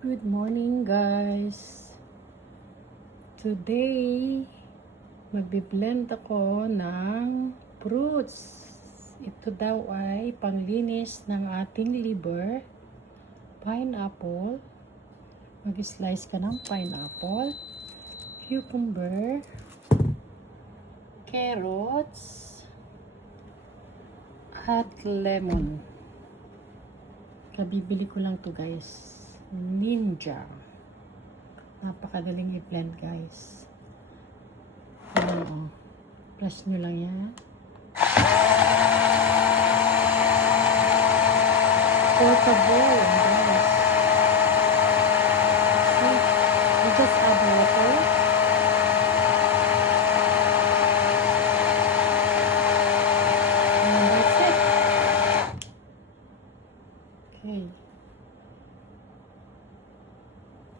Good morning guys. Today, magbi-blend ako ng fruits. Ito daw ay panglinis ng ating liver. Pineapple. Mag-slice ka ng pineapple. Cucumber. Carrots. At lemon. Kabibili ko lang to guys. Ninja. Napakadaling i-blend guys. Ayan o. Plus nyo lang yan. Portable.